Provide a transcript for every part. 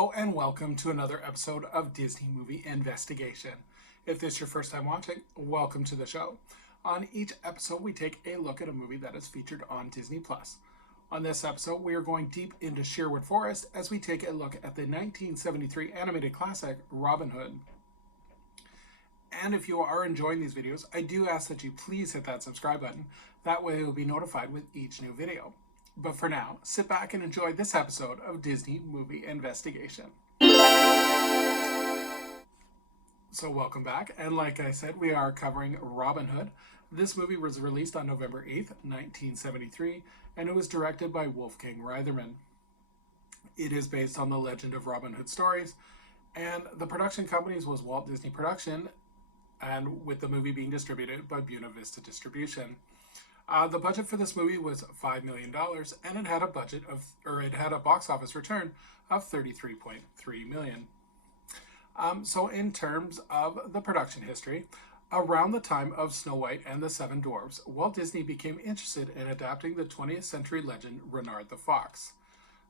Hello and welcome to another episode of Disney Movie Investigation. If this is your first time watching, welcome to the show. On each episode, we take a look at a movie that is featured on Disney+. On this episode, we are going deep into Sherwood Forest as we take a look at the 1973 animated classic, Robin Hood. And if you are enjoying these videos, I do ask that you please hit that subscribe button. That way you'll be notified with each new video. But for now, sit back and enjoy this episode of Disney Movie Investigation. So welcome back, and like I said, we are covering Robin Hood. This movie was released on November 8th, 1973, and it was directed by Wolfgang Reitherman. It is based on the legend of Robin Hood stories, and the production companies was Walt Disney Production, and with the movie being distributed by Buena Vista Distribution. The budget for this movie was $5 million, and it had a box office return of $33.3 million. So in terms of the production history, around the time of Snow White and the Seven Dwarfs, Walt Disney became interested in adapting the 20th century legend Renard the Fox.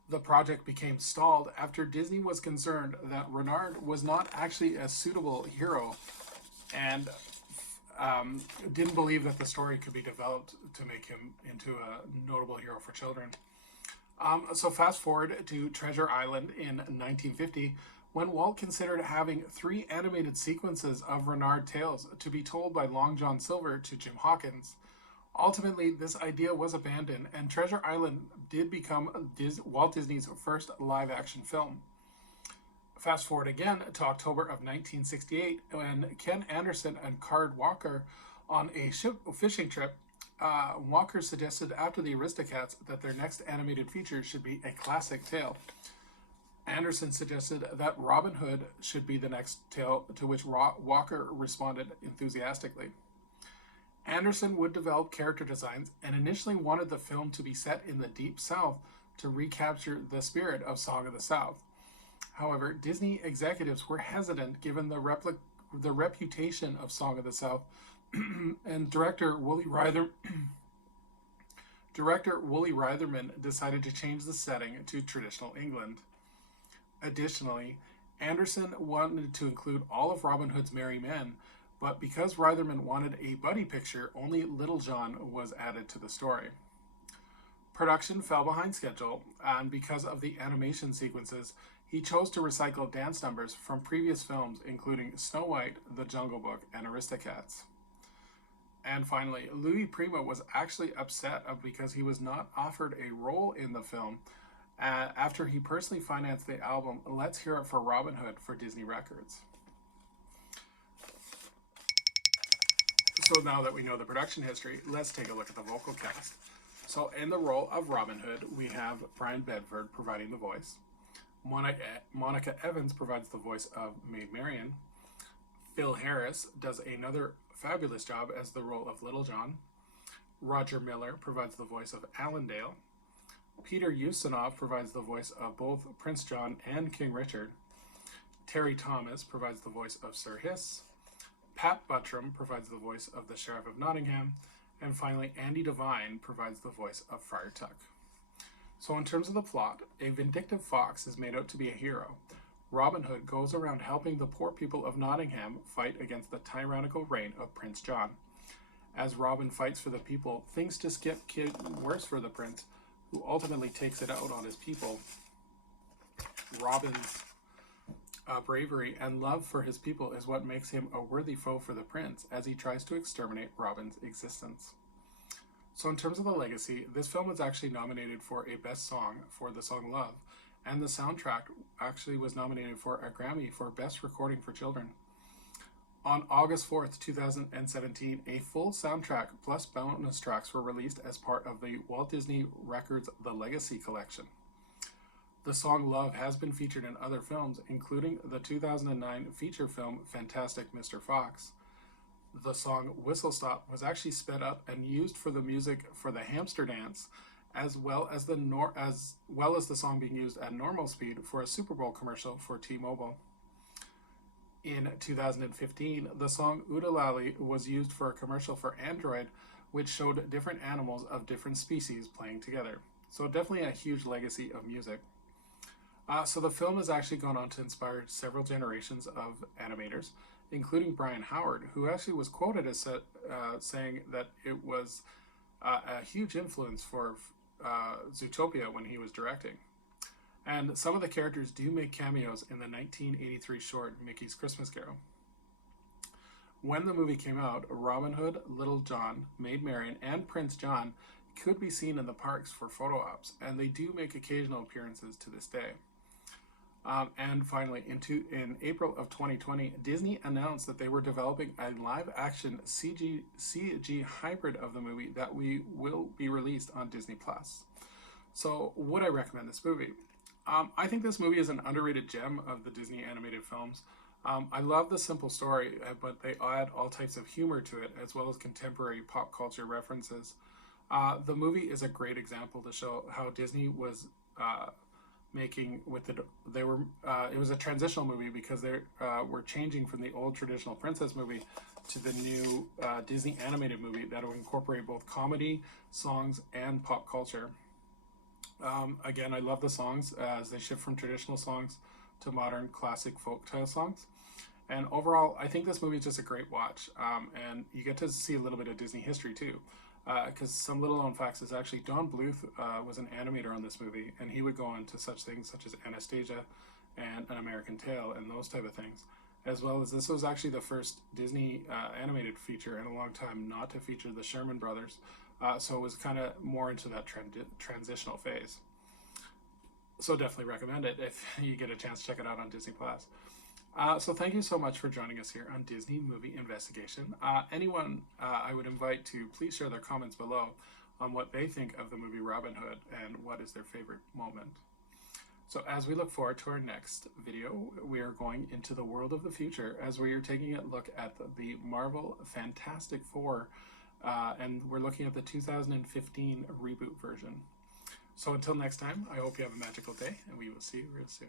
The project became stalled after Disney was concerned that Renard was not actually a suitable hero and didn't believe that the story could be developed to make him into a notable hero for children. So fast forward to Treasure Island in 1950, when Walt considered having 3 animated sequences of Renard tales to be told by Long John Silver to Jim Hawkins. Ultimately, this idea was abandoned, and Treasure Island did become Walt Disney's first live-action film. Fast forward again to October of 1968, when Ken Anderson and Card Walker on a fishing trip, Walker suggested after the Aristocats that their next animated feature should be a classic tale. Anderson suggested that Robin Hood should be the next tale, to which Walker responded enthusiastically. Anderson would develop character designs and initially wanted the film to be set in the Deep South to recapture the spirit of Song of the South. However, Disney executives were hesitant given the reputation of Song of the South, and director Wooly Reitherman decided to change the setting to traditional England. Additionally, Anderson wanted to include all of Robin Hood's merry men, but because Reitherman wanted a buddy picture, only Little John was added to the story. Production fell behind schedule, and because of the animation sequences, he chose to recycle dance numbers from previous films, including Snow White, The Jungle Book, and Aristocats. And finally, Louis Prima was actually upset because he was not offered a role in the film after he personally financed the album Let's Hear It for Robin Hood for Disney Records. So now that we know the production history, let's take a look at the vocal cast. So in the role of Robin Hood, we have Brian Bedford providing the voice. Monica Evans provides the voice of Maid Marian. Phil Harris does another fabulous job as the role of Little John. Roger Miller provides the voice of Allan-a-Dale. Peter Ustinov provides the voice of both Prince John and King Richard. Terry Thomas provides the voice of Sir Hiss. Pat Buttram provides the voice of the Sheriff of Nottingham. And finally, Andy Devine provides the voice of Friar Tuck. So in terms of the plot, a vindictive fox is made out to be a hero. Robin Hood goes around helping the poor people of Nottingham fight against the tyrannical reign of Prince John. As Robin fights for the people, things just get worse for the prince, who ultimately takes it out on his people. Robin's bravery and love for his people is what makes him a worthy foe for the prince as he tries to exterminate Robin's existence. So in terms of the legacy, this film was actually nominated for a Best Song for the song Love, and the soundtrack actually was nominated for a Grammy for Best Recording for Children. On August 4th, 2017, a full soundtrack plus bonus tracks were released as part of the Walt Disney Records The Legacy Collection. The song Love has been featured in other films, including the 2009 feature film Fantastic Mr. Fox. The song Whistle Stop was actually sped up and used for the music for the hamster dance, as well as the song being used at normal speed for a Super Bowl commercial for T-Mobile. In 2015, the song Oodalali was used for a commercial for Android, which showed different animals of different species playing together. So definitely a huge legacy of music. So the film has actually gone on to inspire several generations of animators, including Brian Howard, who actually was quoted as saying that it was a huge influence for Zootopia when he was directing. And some of the characters do make cameos in the 1983 short Mickey's Christmas Carol. When the movie came out, Robin Hood, Little John, Maid Marian, and Prince John could be seen in the parks for photo ops, and they do make occasional appearances to this day. And finally, in April of 2020, Disney announced that they were developing a live-action CG hybrid of the movie that will be released on Disney+. So, would I recommend this movie? I think this movie is an underrated gem of the Disney animated films. I love the simple story, but they add all types of humor to it, as well as contemporary pop culture references. The movie is a great example to show how Disney was making with it was a transitional movie because they were changing from the old traditional princess movie to the new Disney animated movie that will incorporate both comedy, songs, and pop culture. Again, I love the songs as they shift from traditional songs to modern classic folktale songs. And overall, I think this movie is just a great watch. And you get to see a little bit of Disney history too. Because some little known facts is actually Don Bluth was an animator on this movie, and he would go on to such things such as Anastasia and An American Tail and those type of things. As well as this was actually the first Disney animated feature in a long time not to feature the Sherman brothers. So it was kind of more into that transitional phase. So definitely recommend it if you get a chance to check it out on Disney+. So thank you so much for joining us here on Disney Movie Investigation. Anyone I would invite to please share their comments below on what they think of the movie Robin Hood and what is their favorite moment. So as we look forward to our next video, we are going into the world of the future as we are taking a look at the Marvel Fantastic Four, and we're looking at the 2015 reboot version. So until next time, I hope you have a magical day, and we will see you real soon.